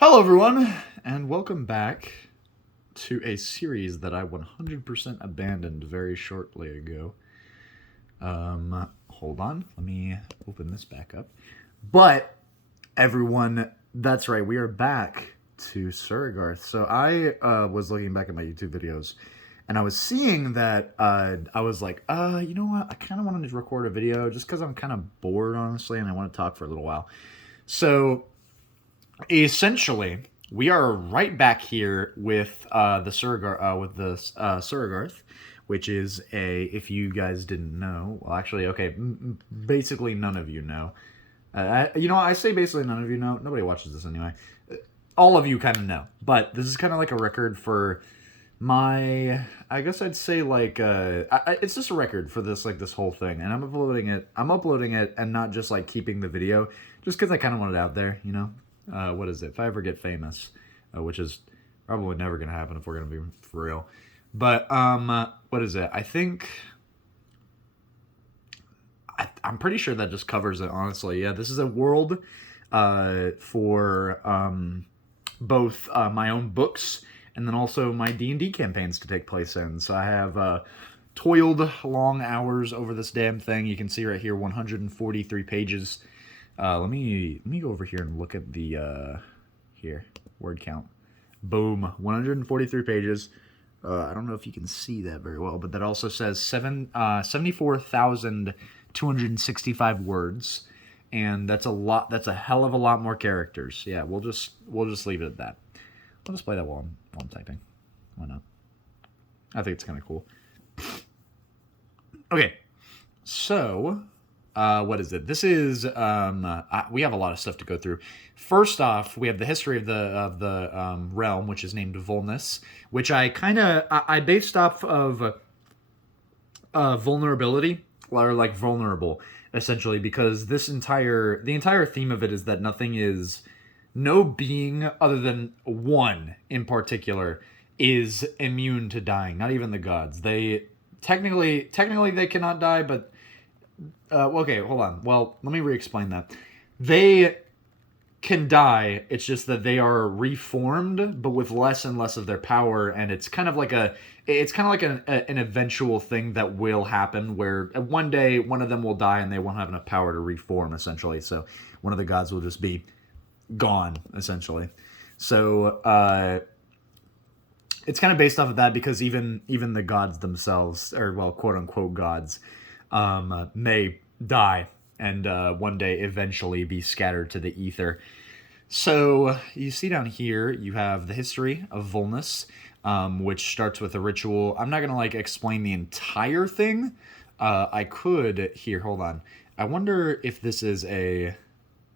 Hello, everyone, and welcome back to a series that I 100% abandoned very shortly ago. Hold on, let me open this back up. But, everyone, that's right, we are back to Surregarth. So, I was looking back at my YouTube videos, and I was seeing that I was like, you know what, I kind of wanted to record a video just because I'm kind of bored, honestly, and I want to talk for a little while. So, essentially, we are right back here with the Surregarth, which is if you guys didn't know, well, actually, okay, basically none of you know. I say basically none of you know. Nobody watches this anyway. All of you kind of know, but this is kind of like a record for my. I guess I'd say like it's just a record for this whole thing, and I'm uploading it. And not just like keeping the video, just because I kind of want it out there, you know. What is it? If I ever get famous, which is probably never gonna happen if we're gonna be for real. But what is it? I think I'm pretty sure that just covers it. Honestly, yeah. This is a world for both my own books and then also my D&D campaigns to take place in. So I have toiled long hours over this damn thing. You can see right here, 143 pages. Let me go over here and look at the here word count. Boom, 143 pages. I don't know if you can see that very well, but that also says 74,265 words, and that's a lot. That's a hell of a lot more characters. Yeah, we'll just leave it at that. I'll just play that while I'm typing. Why not? I think it's kind of cool. Okay, so. What is it? This is we have a lot of stuff to go through. First off, we have the history of the realm, which is named Volnus, which I based off of vulnerability, or like vulnerable, essentially, because the entire theme of it is that no being other than one in particular is immune to dying. Not even the gods. They technically they cannot die, but okay, hold on. Well, let me re-explain that. They can die. It's just that they are reformed, but with less and less of their power, and it's kind of like an eventual thing that will happen, where one day one of them will die and they won't have enough power to reform, essentially. So one of the gods will just be gone, essentially. So it's kind of based off of that, because even the gods themselves, or well, quote unquote gods, may die and one day eventually be scattered to the ether. So you see down here, you have the history of Volnus, which starts with a ritual. I'm not gonna explain the entire thing. I could here. Hold on. I wonder if this is a.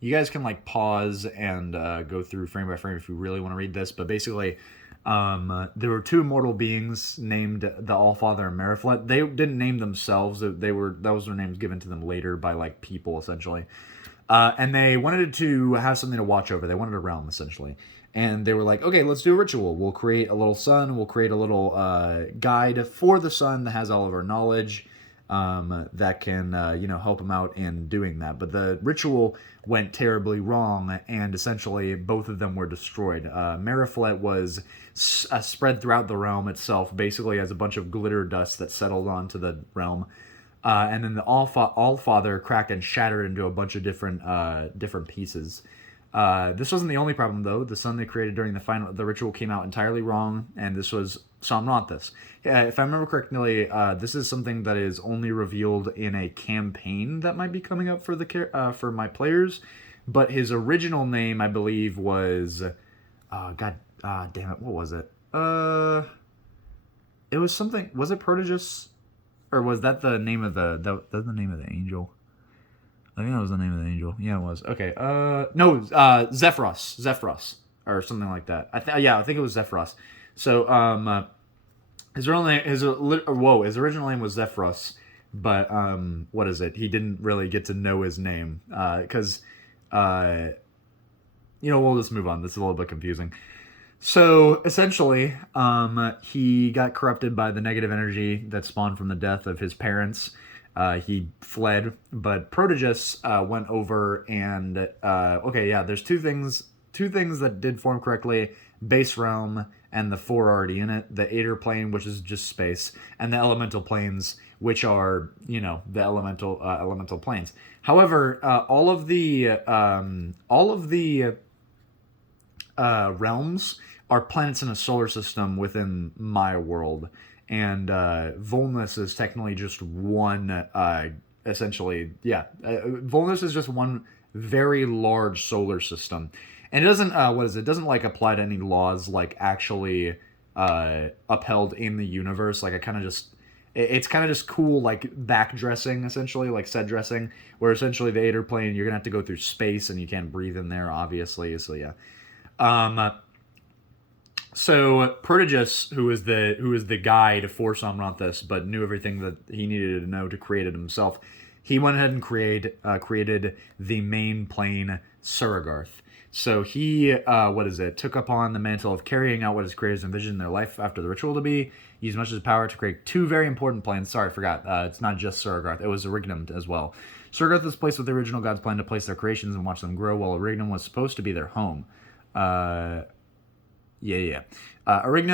You guys can pause and go through frame by frame if you really want to read this. But basically, there were two immortal beings named the Allfather and Meriflet. They didn't name themselves. Those were names given to them later by people, essentially. And they wanted to have something to watch over. They wanted a realm, essentially. And they were like, okay, let's do a ritual. We'll create a little sun. We'll create a little guide for the sun that has all of our knowledge, that can help them out in doing that. But the ritual went terribly wrong, and essentially both of them were destroyed. Meriflet was spread throughout the realm itself, basically as a bunch of glitter dust that settled onto the realm. And then the Allfather cracked and shattered into a bunch of different pieces. This wasn't the only problem, though. The sun they created during the ritual came out entirely wrong, and this was Somnathus. If I remember correctly, this is something that is only revealed in a campaign that might be coming up for my players. But his original name, I believe, was God damn it, what was it? It was something. Was it Protegus, or was that the name of that's the name of the angel? I think that was the name of the angel. Yeah, it was. Okay. No, Zephyros, or something like that. I think it was Zephyros. So, his original name was Zephyros, but what is it? He didn't really get to know his name, because, we'll just move on. This is a little bit confusing. So essentially, he got corrupted by the negative energy that spawned from the death of his parents. He fled, but Protegus went over and there's two things two things that did form correctly: base realm and the four already in it, the Aether plane, which is just space, and the elemental planes, which are, you know, the elemental planes. However, all of the realms are planets in a solar system within my world, and Volnus is technically just one. Volnus is just one very large solar system, and it doesn't it doesn't like apply to any laws like actually upheld in the universe. Like, it's kind of just cool, like backdressing, essentially, like set dressing, where essentially the Aether plane, you're gonna have to go through space and you can't breathe in there, obviously. So yeah. So Proteus, who is the guy to force Amranthus, but knew everything that he needed to know to create it himself, he went ahead and created the main plane Surregarth. So he took upon the mantle of carrying out what his creators envisioned their life after the ritual to be. He used much of his power to create two very important planes. Sorry, I forgot. It's not just Surregarth. It was Erignum as well. Surregarth was placed with the original gods' plan to place their creations and watch them grow, while Erignum was supposed to be their home. Erignum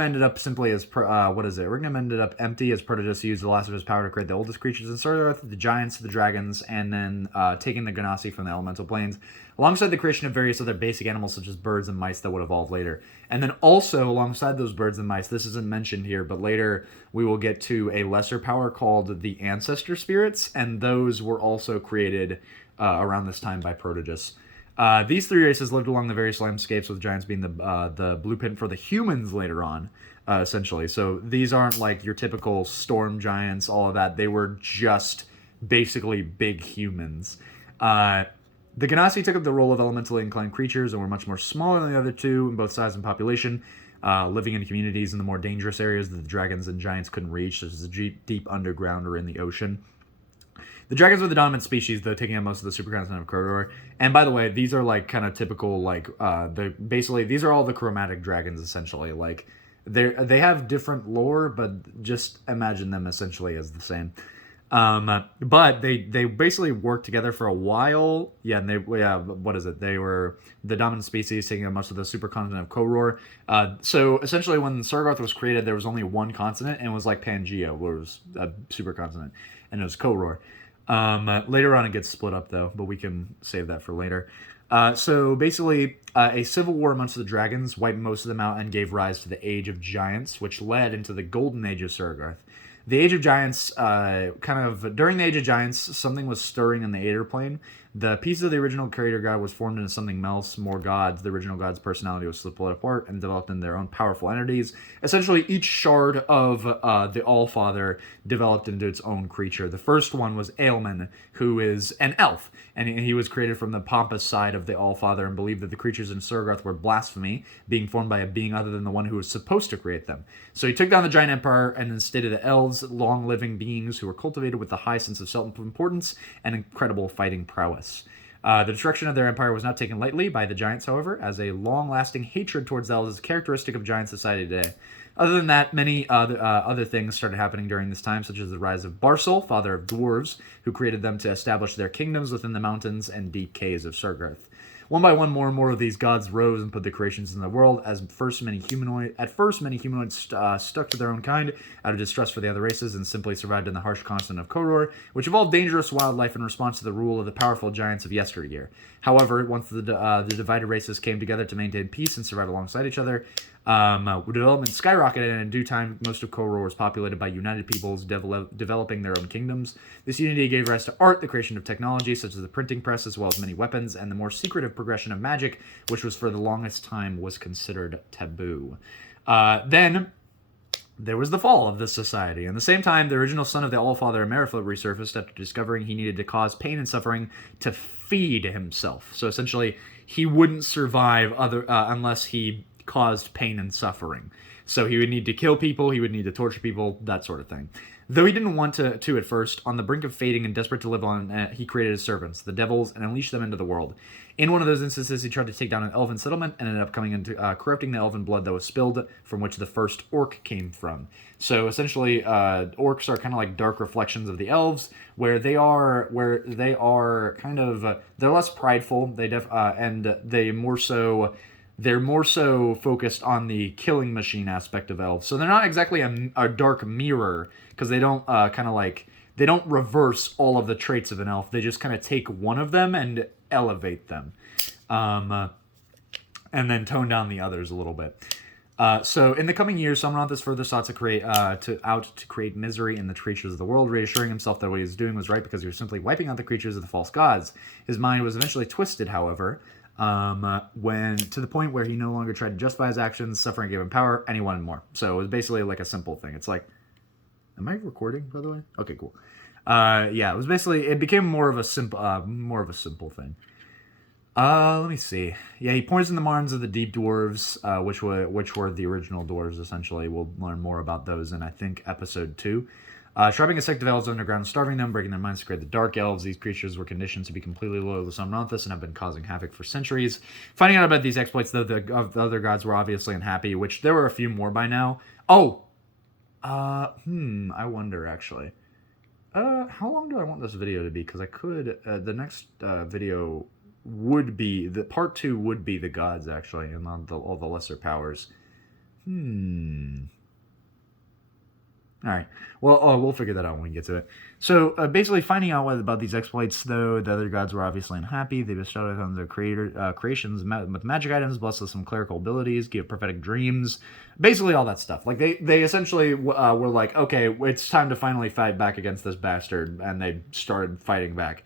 ended up simply as Erignum ended up empty as Proteus used the last of his power to create the oldest creatures in Surregarth, the giants, the dragons, and then taking the Ganassi from the elemental planes, alongside the creation of various other basic animals such as birds and mice that would evolve later. And then also alongside those birds and mice, this isn't mentioned here, but later we will get to a lesser power called the ancestor spirits, and those were also created around this time by Proteus. These three races lived along the various landscapes, with giants being the blueprint for the humans later on, essentially. So these aren't like your typical storm giants, all of that. They were just basically big humans. The Ganassi took up the role of elementally inclined creatures and were much more smaller than the other two in both size and population, living in communities in the more dangerous areas that the dragons and giants couldn't reach, such as the deep underground or in the ocean. The dragons were the dominant species, though, taking up most of the supercontinent of Kodor. And by the way, these are like kind of typical, like these are all the chromatic dragons, essentially. Like they have different lore, but just imagine them essentially as the same. But they basically worked together for a while. Yeah, and they were the dominant species, taking up most of the supercontinent of Kodor. So essentially, when Surregarth was created, there was only one continent, and it was like Pangea, where it was a supercontinent, and it was Kodor. Later on it gets split up though, but we can save that for later. So basically, a civil war amongst the dragons wiped most of them out and gave rise to the Age of Giants, which led into the Golden Age of Surregarth. The Age of Giants, during the Age of Giants, something was stirring in the Aether plane. The piece of the original creator god was formed into something else, more gods. The original god's personality was split apart and developed into their own powerful entities. Essentially, each shard of the Allfather developed into its own creature. The first one was Aelman, who is an elf, and he was created from the pompous side of the Allfather and believed that the creatures in Surregarth were blasphemy, being formed by a being other than the one who was supposed to create them. So he took down the giant empire and instated the elves, long-living beings who were cultivated with a high sense of self-importance and incredible fighting prowess. The destruction of their empire was not taken lightly by the giants, however, as a long-lasting hatred towards elves is characteristic of giant society today. Other than that, many other things started happening during this time, such as the rise of Barsel, father of dwarves, who created them to establish their kingdoms within the mountains and deep caves of Surregarth. One by one, more and more of these gods rose and put the creations in the world. At first, many humanoids stuck to their own kind out of distrust for the other races and simply survived in the harsh continent of Kodor, which evolved dangerous wildlife in response to the rule of the powerful giants of yesteryear. However, once the divided races came together to maintain peace and survive alongside each other, development skyrocketed, and in due time, most of Kodor was populated by united peoples developing their own kingdoms. This unity gave rise to art, the creation of technology such as the printing press, as well as many weapons, and the more secretive progression of magic, which was for the longest time was considered taboo. Then there was the fall of this society. And at the same time, the original son of the Allfather, Amerifil, resurfaced after discovering he needed to cause pain and suffering to feed himself. So essentially, he wouldn't survive unless he caused pain and suffering. So he would need to kill people, he would need to torture people, that sort of thing. Though he didn't want to at first, on the brink of fading and desperate to live on, he created his servants, the devils, and unleashed them into the world. In one of those instances, he tried to take down an elven settlement and ended up coming into corrupting the elven blood that was spilled, from which the first orc came from. So essentially, orcs are kind of like dark reflections of the elves, where they are kind of they're less prideful. And they're more so focused on the killing machine aspect of elves. So they're not exactly a dark mirror, because they don't they don't reverse all of the traits of an elf. They just kind of take one of them and elevate them, and then tone down the others a little bit. So in the coming years, Somnathus further sought to create misery in the creatures of the world, reassuring himself that what he was doing was right because he was simply wiping out the creatures of the false gods. His mind was eventually twisted, however, when to the point where he no longer tried to justify his actions. Suffering gave him power, and he wanted more. So it was basically like a simple thing. It's like, am I recording, by the way? Okay, cool. It became more of a simple thing. Let me see. Yeah, he poisoned the minds of the deep dwarves, which were the original dwarves, essentially. We'll learn more about those in, I think, episode 2. Trapping a sect of elves underground, starving them, breaking their minds to create the dark elves. These creatures were conditioned to be completely loyal to Somnathus and have been causing havoc for centuries. Finding out about these exploits, though, the other gods were obviously unhappy, which there were a few more by now. I wonder, actually. How long do I want this video to be? Because I could, the next video would be, the part 2 would be the gods, actually, and all the lesser powers. Alright, well, we'll figure that out when we get to it. So, basically, finding out about these exploits, though, the other gods were obviously unhappy. They bestowed on their creations with magic items, blessed with some clerical abilities, give prophetic dreams, basically all that stuff. Like, they essentially were like, okay, it's time to finally fight back against this bastard, and they started fighting back.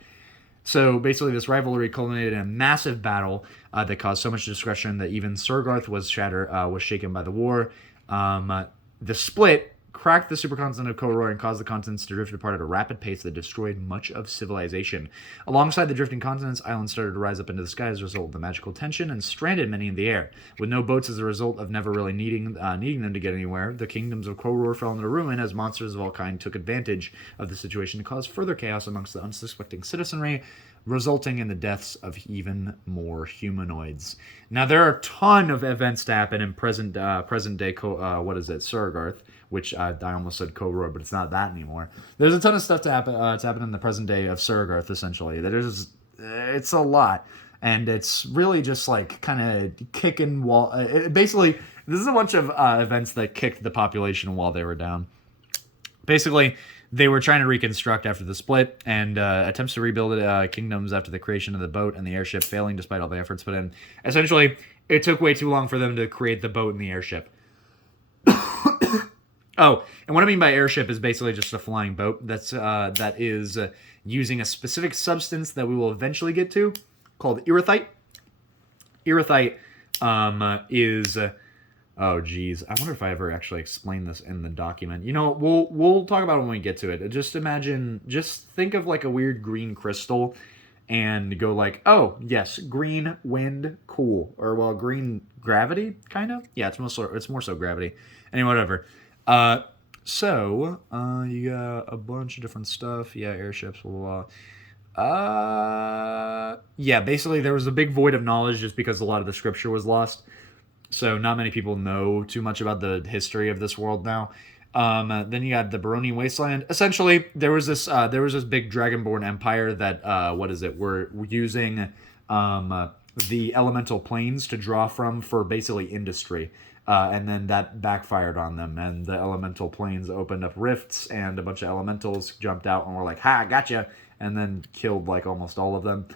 So, basically, this rivalry culminated in a massive battle that caused so much destruction that even Surregarth was shaken by the war. The split cracked the supercontinent of Koror and caused the continents to drift apart at a rapid pace that destroyed much of civilization. Alongside the drifting continents, islands started to rise up into the sky as a result of the magical tension and stranded many in the air. With no boats as a result of never really needing them to get anywhere, the kingdoms of Koror fell into ruin as monsters of all kinds took advantage of the situation to cause further chaos amongst the unsuspecting citizenry, resulting in the deaths of even more humanoids. Now, there are a ton of events to happen in present day, Surregarth, which I almost said Koror, but it's not that anymore. There's a ton of stuff to happen in the present day of Surregarth, essentially. It's a lot, and it's really just like kind of kicking wall. Basically, this is a bunch of events that kicked the population while they were down. Basically, they were trying to reconstruct after the split, and attempts to rebuild kingdoms after the creation of the boat and the airship failing despite all the efforts put in. Essentially, it took way too long for them to create the boat and the airship. Oh, and what I mean by airship is basically just a flying boat that is using a specific substance that we will eventually get to, called irithite. Irithite is... oh, geez. I wonder if I ever actually explained this in the document. You know, we'll talk about it when we get to it. Just think of like a weird green crystal and go like, oh, yes, green, wind, cool. Or, well, green gravity, kind of? Yeah, it's more so gravity. Anyway, whatever. You got a bunch of different stuff. Yeah, airships, blah, blah. Yeah, basically there was a big void of knowledge just because a lot of the scripture was lost. So not many people know too much about the history of this world now. Then you got the Baronian Wasteland. Essentially, there was this big dragonborn empire that were using the elemental planes to draw from for basically industry. And then that backfired on them, and the elemental planes opened up rifts, and a bunch of elementals jumped out and were like, "Ha, gotcha!" and then killed like almost all of them.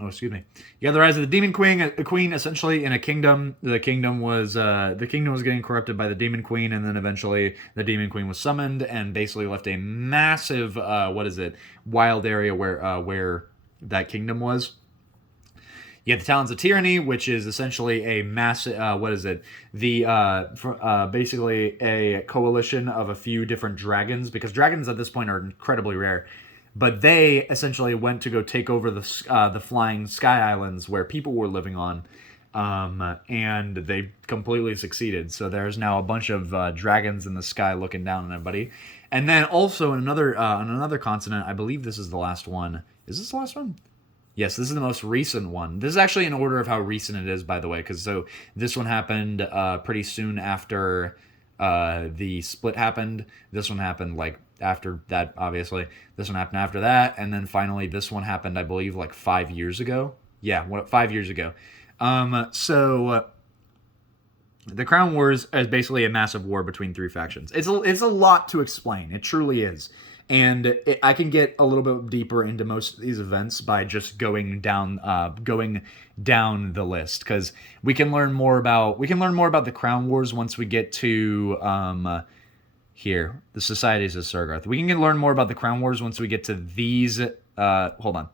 Excuse me. You got the rise of the Demon Queen, essentially in a kingdom. The kingdom was getting corrupted by the Demon Queen, and then eventually the Demon Queen was summoned and basically left a massive wild area where that kingdom was. You have the Talons of Tyranny, which is essentially a massive, basically a coalition of a few different dragons, because dragons at this point are incredibly rare. But they essentially went to go take over the flying sky islands where people were living on. and they completely succeeded. So there's now a bunch of dragons in the sky looking down on everybody. And then also in another on another continent, I believe this is the last one. Is this the last one? Yes, this is the most recent one. This is actually in order of how recent it is, by the way, because so this one happened pretty soon after the split happened. This one happened like after that, obviously. This one happened after that, and then finally this one happened, I believe, like 5 years ago. Yeah, 5 years ago. The Crown Wars is basically a massive war between three factions. It's a lot to explain. It truly is. And I can get a little bit deeper into most of these events by just going down the list, because we can learn more about the Crown Wars once we get to here, the Societies of Surregarth. We can learn more about the Crown Wars once we get to these. Hold on.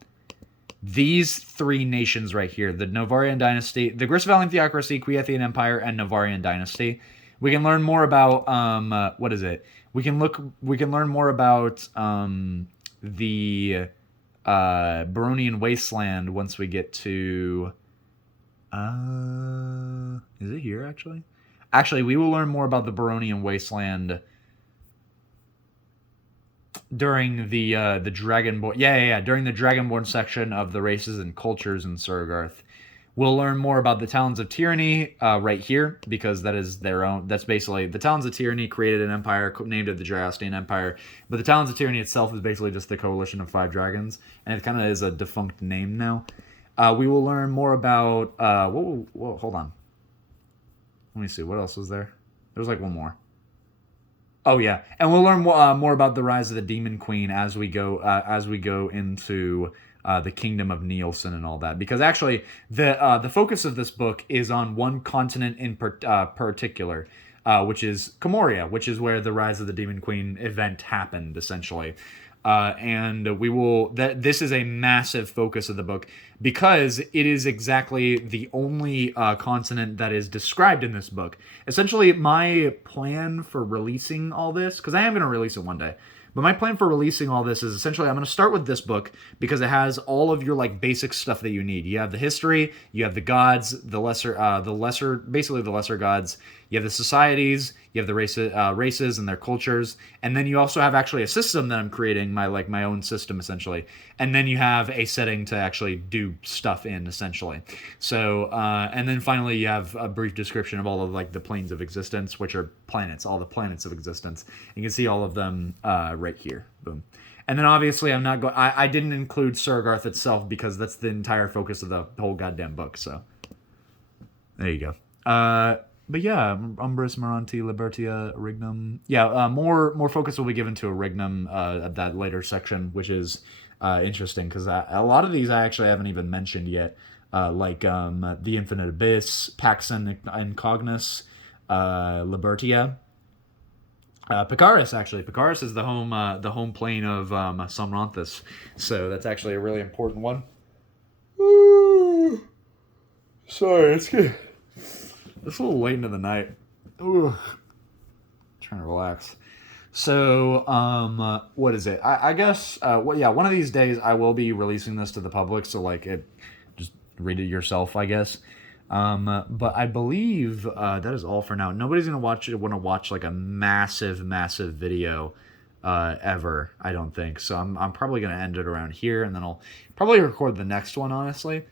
These three nations right here, the Novarian Dynasty, the Grisvalian Theocracy, Quiethian Empire, and Novarian Dynasty. We can learn more about, what is it? We can learn more about the Baronian Wasteland once we get to, is it here actually? Actually, we will learn more about the Baronian Wasteland during the Dragonborn, during the Dragonborn section of the races and cultures in Surregarth. We'll learn more about the Talons of Tyranny right here, because that is their own. That's basically the Talons of Tyranny created an empire named it the Draostian Empire, but the Talons of Tyranny itself is basically just the coalition of 5 dragons, and it kind of is a defunct name now. We will learn more about. Whoa, hold on. Let me see. What else was there? There was like one more. Oh yeah, and we'll learn more about the rise of the Demon Queen as we go into the Kingdom of Nielsen and all that. Because actually, the focus of this book is on one continent in particular, which is Comoria, which is where the rise of the Demon Queen event happened, essentially. And we will. This is a massive focus of the book because it is exactly the only continent that is described in this book. Essentially, my plan for releasing all this, because I am going to release it one day, but my plan for releasing all this is essentially I'm going to start with this book because it has all of your like basic stuff that you need. You have the history, you have the gods, the lesser gods. You have the societies, you have the races and their cultures, and then you also have actually a system that I'm creating, my own system essentially, and then you have a setting to actually do stuff in essentially. So, and then finally you have a brief description of all of like the planes of existence, which are planets, all the planets of existence. You can see all of them right here. Boom. And then obviously I'm not going. I didn't include Surregarth itself because that's the entire focus of the whole goddamn book. So there you go. But yeah, Umbris, Moronti, Libertia, Rignum. Yeah, more focus will be given to Rignum at that later section, which is interesting because a lot of these I actually haven't even mentioned yet, like the Infinite Abyss, Pax Incognis, Libertia. Picaris, actually. Picaris is the home plane of Somranthus, so that's actually a really important one. Sorry, it's good. It's a little late into the night. Ooh. Trying to relax. So, what is it? I guess, one of these days I will be releasing this to the public, so, just read it yourself, I guess. But I believe that is all for now. Nobody's going to want to watch, like, a massive video ever, I don't think. So I'm probably going to end it around here, and then I'll probably record the next one, honestly.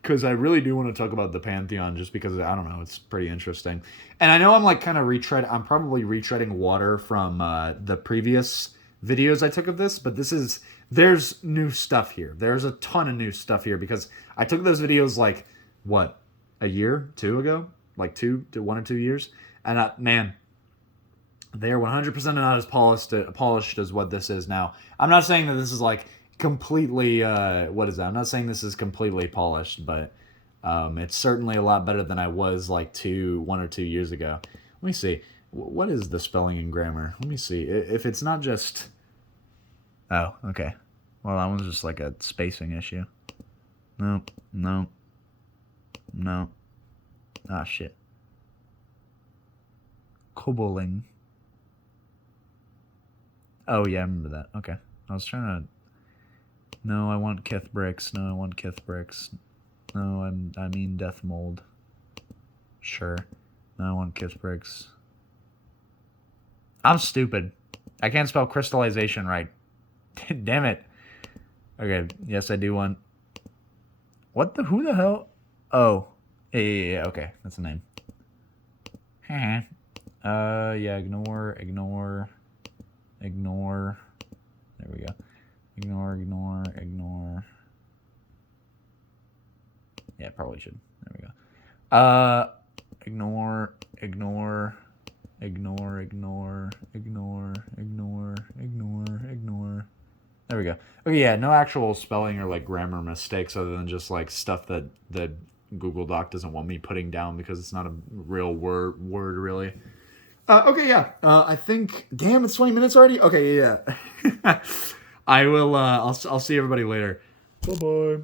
Because I really do want to talk about the Pantheon, just because, I don't know, it's pretty interesting. And I know I'm like kind of I'm probably retreading water from the previous videos I took of this, but there's new stuff here. There's a ton of new stuff here, because I took those videos like, what, a year, 2 ago? Like 1 or 2 years? And man, they are 100% not as polished as what this is now. I'm not saying that this is like completely what is that? I'm not saying this is completely polished, but it's certainly a lot better than I was like 1 or 2 years ago. Let me see. What is the spelling and grammar? Let me see. If it's not just... Oh, okay. Well, that one's just like a spacing issue. No. Ah, shit. Coboling. Oh, yeah, I remember that. Okay. I was trying to... No, I want Kith bricks. No, I mean death mold. Sure. No, I want kiss bricks. I'm stupid. I can't spell crystallization right. Damn it. Okay, yes, I do want... What the... Who the hell? Oh. Yeah, okay. That's a name. Yeah, ignore. There we go. Ignore. Yeah, probably should. There we go. Ignore. There we go. Okay, yeah, no actual spelling or like grammar mistakes other than just like stuff that the Google Doc doesn't want me putting down because it's not a real word really. Okay, yeah. I think. Damn, it's 20 minutes already. Okay, yeah. I will. I'll see everybody later. Bye bye.